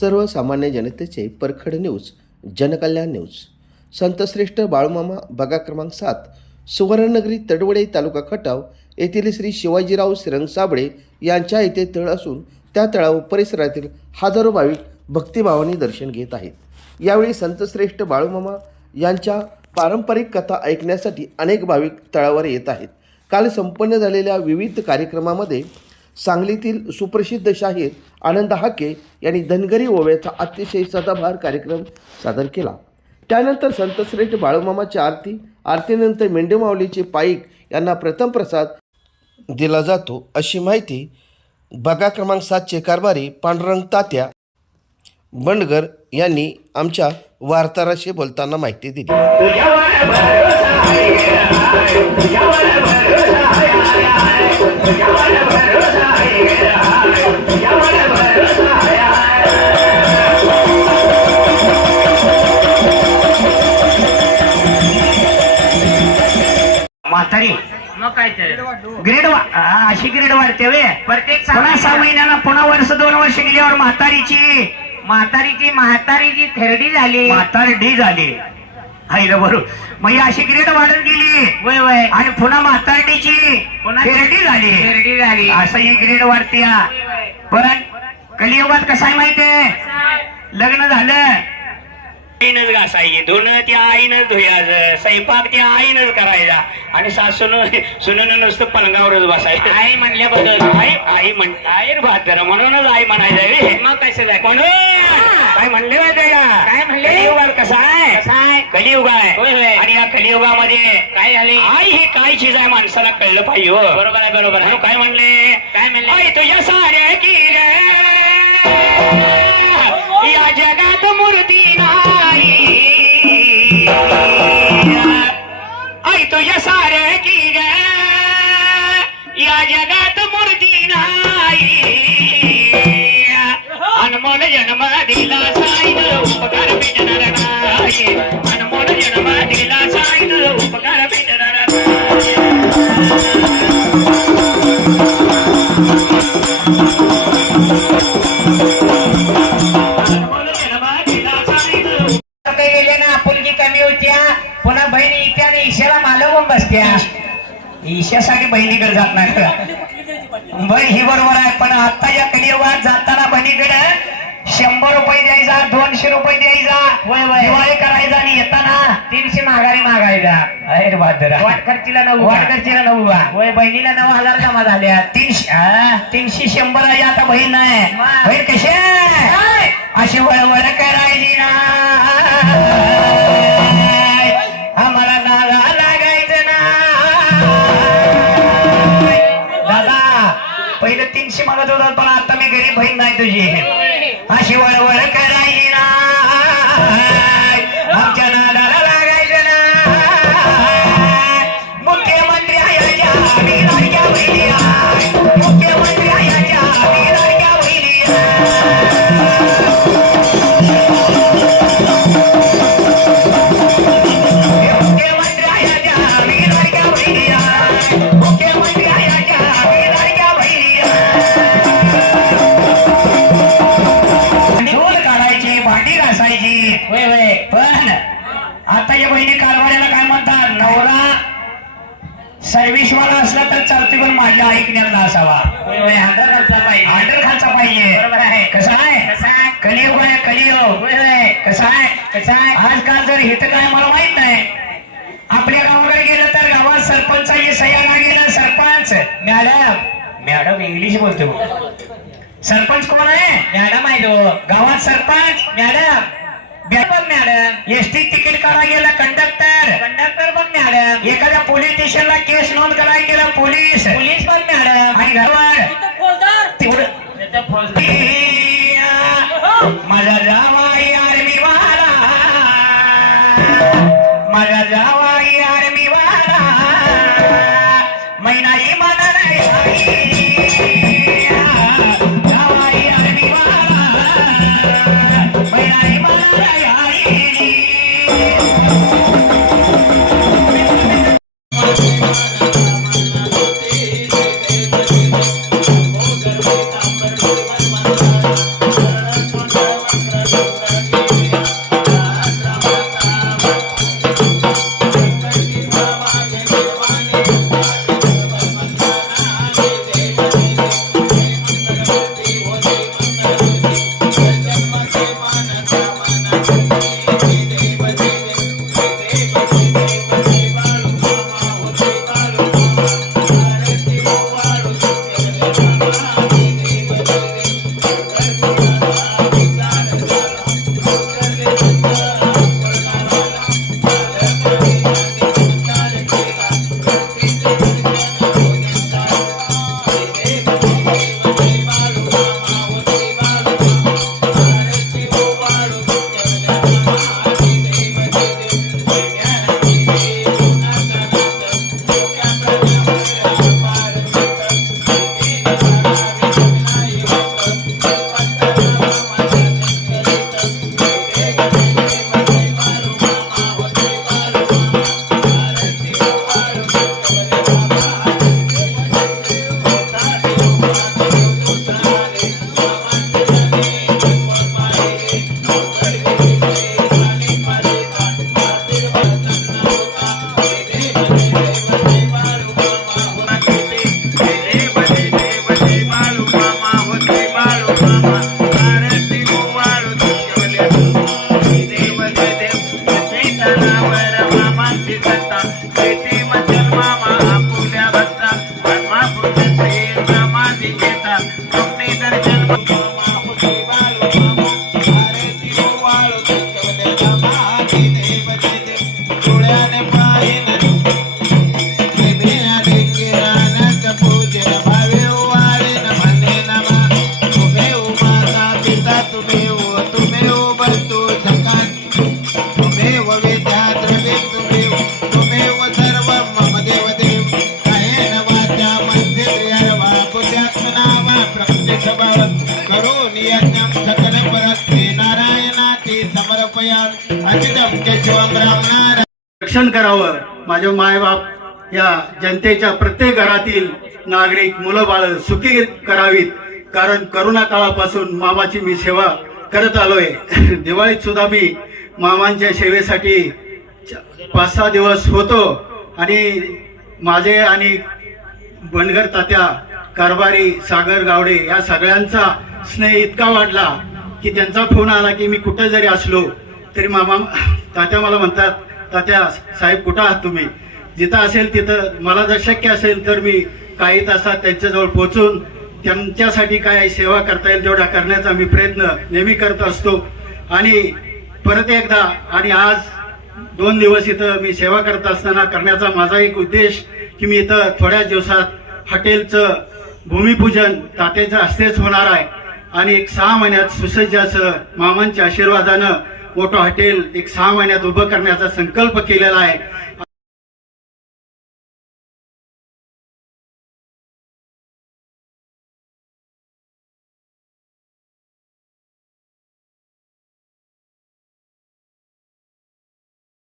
सर्वसामान्य जनतेचे परखड न्यूज जनकल्याण न्यूज. संतश्रेष्ठ बाळूमामा बगा क्रमांक सात सुवर्णनगरी तडवडे तालुका खटाव येथील श्री शिवाजीराव श्रीरंग साबळे यांच्या येथे तळ असून त्या तळावर परिसरातील हजारो भाविक भक्तिभावाने दर्शन घेत आहेत. यावेळी संतश्रेष्ठ बाळूमामा यांच्या पारंपरिक कथा ऐकण्यासाठी अनेक भाविक तळावर येत आहेत. काल संपन्न झालेल्या विविध कार्यक्रमामध्ये सांगलीतील सुप्रसिद्ध शाहीर आनंद हाके यांनी धनगरी ओव्याचा अतिशय सदाभार कार्यक्रम सादर केला. त्यानंतर संतश्रेष्ठ बाळूमामाची आरती आरतीनंतर मेंढेमावलीचे पाईक यांना प्रथम प्रसाद दिला जातो अशी माहिती बगा क्रमांक सातचे कारभारी पांडुरंग तात्या बंडगर यांनी आमच्या वार्ताहराशी बोलताना माहिती दिली. म्हातारी मग काय तर. ग्रेड वा- आ, अशी ग्रेड वाढते वे प्रत्येक पुन्हा सहा महिन्याला- पुन्हा वर्ष दोन वर्ष गेल्यावर म्हातारीची. म्हातारीची म्हातारीची थेरडी झाली. म्हातारी डी झाली हाय बरोबर मग ही अशी ग्रेड वाढत गेली. वय वय आणि पुन्हा म्हातारडीची पुन्हा थेरडी झाली. थेरडी झाली. असं ही ग्रेड वाढते. परत कलियुगात कसं आहे माहितीये? लग्न झालं. आईनच घासायची. धुणं त्या आईनच धुयाचं. स्वयंपाक त्या आईनच करायचा. आणि सासून सुनून नुसतं पलंगावरच बसायचं. आई म्हणल्याबद्दल. आई आई म्हण आई भात म्हणूनच आई म्हणायचं रे. मग कसं काय म्हणून. काय म्हणले माहिती का? काय म्हणले? कलियुगात कसा आहे? कलियुग आहे. आणि या कलियुगामध्ये काय झाले? आई ही काय चीज आहे माणसाला कळलं पाहिजे हो. बरोबर आहे बरोबर आहे. काय म्हणले? काय म्हणले? आई तुझ्या साऱ्या की अनमोल जन्म दिला साई तुझा उपकार भेटणार नाही अनमोल जन्म दिला उपकार भेटणार पुन्हा बहिणी इत्या आणि ईशाला मालवून बसत्या. ईशासाठी बहिणीकडे जात नाही. बरं ही बरोबर आहे पण आता या कलियुगात जाताना बहिणीकडे शंभर रुपये द्यायचा दोनशे रुपये द्यायचा वय, वय. दिवाळी करायचा आणि येताना तीनशे माघारी मागायचा अरे बहादरा वाट खर्चीला नऊ वाट करशील नऊ. होय बहिणीला नऊ हजार जमा झाल्या. तीनशे तीनशे शंभर आहे आता बहीण नाही. बहीण कशी अशी वळवळ करायची ना. पहिलं तीनशे मागत होता पण आता मी गरीब बहीण नाही तुझी. अशी शिवाय वर करा. ऐकण्याला असावा ऑर्डर खालचा पाहिजे बरोबर आहे. कसं आहे? कलियुग आहे कलियुग. कसं आहे? कसं आहे? आजकाल जर हित काय मला माहीत नाही. आपल्या गावाकडे गेलं तर गावात सरपंचाची सह्याला गेलं सरपंच मॅडम. मॅडम इंग्लिश बोलतो. सरपंच कोण आहे? मॅडम आहे तो. गावात sarpanch madam. Madam madam ST ticket काढा गेला कंडक्टर. कंडक्टर पण मॅडम. एखाद्या पोलीस स्टेशनला केस नोंद करायला गेला पोलीस. पोलीस पण मॅडम. आणि घरावर तेवढं माझा जावाई Thank you. नारायणाते ब्राह्मणा रक्षण करावं. माझे मायबाप या जनतेच्या प्रत्येक घरातील नागरिक मुलं बाळ सुखी करावीत. कारण करोना काळापासून मामाची मी सेवा करत आलोय. दिवाळीत सुद्धा मी मामांच्या सेवेसाठी च- पाच सहा दिवस होतो. आणि माझे आणि बनगर तात्या कारभारी सागर गावडे या सगळ्यांचा स्नेह इतका वाढला की त्यांचा फोन आला की मी कुठं जरी असलो तरी मामा तात्या मला म्हणतात तात्या साहेब कुठं आहात तुम्ही? जिथं असेल तिथं मला जर शक्य असेल तर मी काही तासात त्यांच्याजवळ पोहोचून त्यांच्यासाठी काय सेवा करता येईल तेवढा करण्याचा मी प्रयत्न नेहमी करत असतो. आणि परत एकदा आणि आज दोन दिवस इथं मी सेवा करत असताना करण्याचा माझा एक उद्देश की मी इथं थोड्याच दिवसात हॉटेलचं भूमिपूजन तात्याच्या हस्तेच होणार आहे. आणि एक सहा महिन्यात सुसज्ज असं मामांच्या आशीर्वादानं मोठं हॉटेल एक सहा महिन्यात उभं करण्याचा संकल्प केलेला आहे.